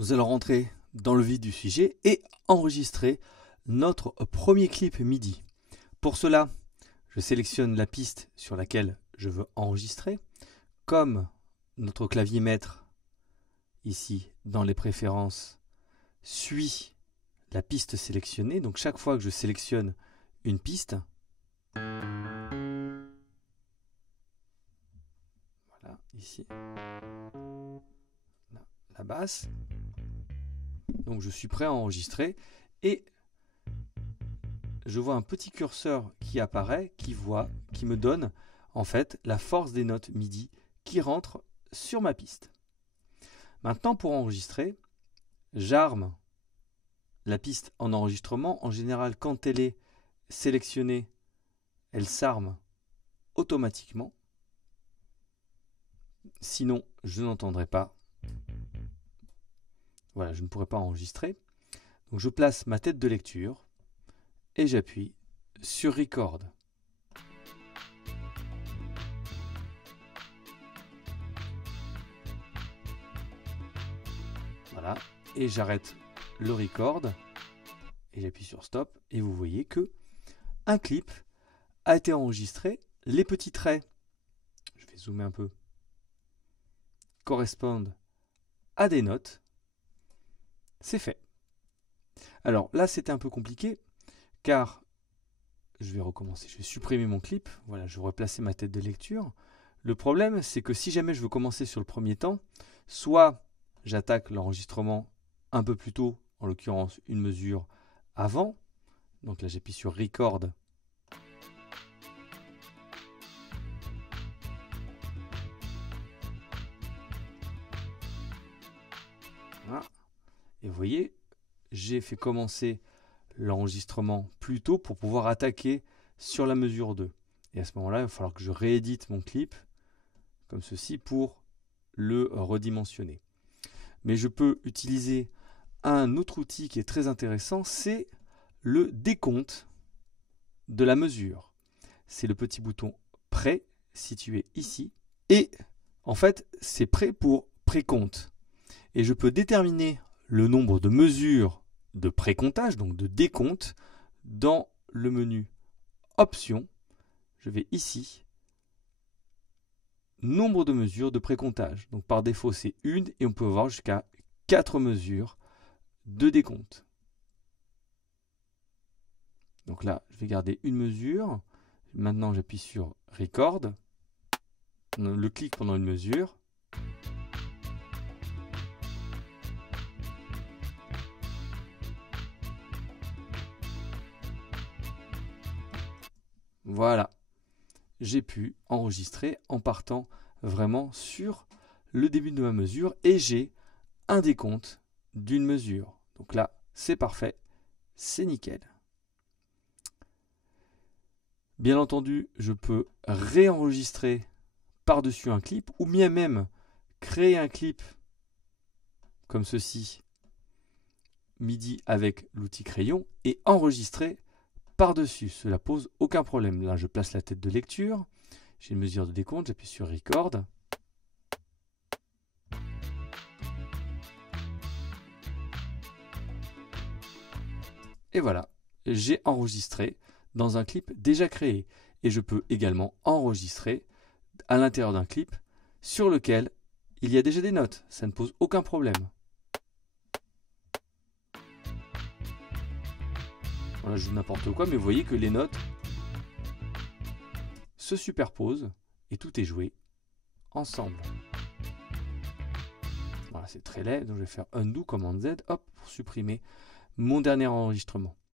Nous allons rentrer dans le vif du sujet et enregistrer notre premier clip MIDI. Pour cela, je sélectionne la piste sur laquelle je veux enregistrer. Comme notre clavier maître, ici dans les préférences, suit la piste sélectionnée, donc chaque fois que je sélectionne une piste, voilà, ici, la basse, donc je suis prêt à enregistrer et je vois un petit curseur qui apparaît, qui me donne en fait la force des notes MIDI qui rentrent sur ma piste. Maintenant, pour enregistrer, j'arme la piste en enregistrement. En général, quand elle est sélectionnée, elle s'arme automatiquement. Sinon, je n'entendrai pas. Voilà, je ne pourrai pas enregistrer. Donc je place ma tête de lecture et j'appuie sur Record. Voilà, et j'arrête le record et j'appuie sur Stop et vous voyez que un clip a été enregistré. Les petits traits, je vais zoomer un peu, correspondent à des notes. C'est fait. Alors là, c'était un peu compliqué car je vais recommencer. Je vais supprimer mon clip. Voilà, je vais replacer ma tête de lecture. Le problème, c'est que si jamais je veux commencer sur le premier temps, soit j'attaque l'enregistrement un peu plus tôt, en l'occurrence une mesure avant. Donc là, j'appuie sur Record. Voilà. Et vous voyez, j'ai fait commencer l'enregistrement plus tôt pour pouvoir attaquer sur la mesure 2. Et à ce moment-là, il va falloir que je réédite mon clip comme ceci pour le redimensionner. Mais je peux utiliser un autre outil qui est très intéressant, c'est le décompte de la mesure. C'est le petit bouton prêt situé ici. Et en fait, c'est prêt pour précompte. Et je peux déterminer le nombre de mesures de précomptage, donc de décompte, dans le menu Options. Je vais ici, nombre de mesures de précomptage. Donc par défaut, c'est une et on peut avoir jusqu'à 4 mesures de décompte. Donc là, je vais garder une mesure. Maintenant, j'appuie sur Record. Le clic pendant une mesure. Voilà. J'ai pu enregistrer en partant vraiment sur le début de ma mesure et j'ai un décompte d'une mesure. Donc là, c'est parfait, c'est nickel. Bien entendu, je peux réenregistrer par-dessus un clip ou bien même créer un clip comme ceci, MIDI avec l'outil crayon et enregistrer par-dessus. Cela pose aucun problème. Là, je place la tête de lecture, j'ai une mesure de décompte, j'appuie sur Record. Et voilà, j'ai enregistré dans un clip déjà créé. Et je peux également enregistrer à l'intérieur d'un clip sur lequel il y a déjà des notes. Ça ne pose aucun problème. Voilà, je joue n'importe quoi, mais vous voyez que les notes se superposent et tout est joué ensemble. Voilà, c'est très laid, donc je vais faire Undo, commande Z, hop, pour supprimer mon dernier enregistrement.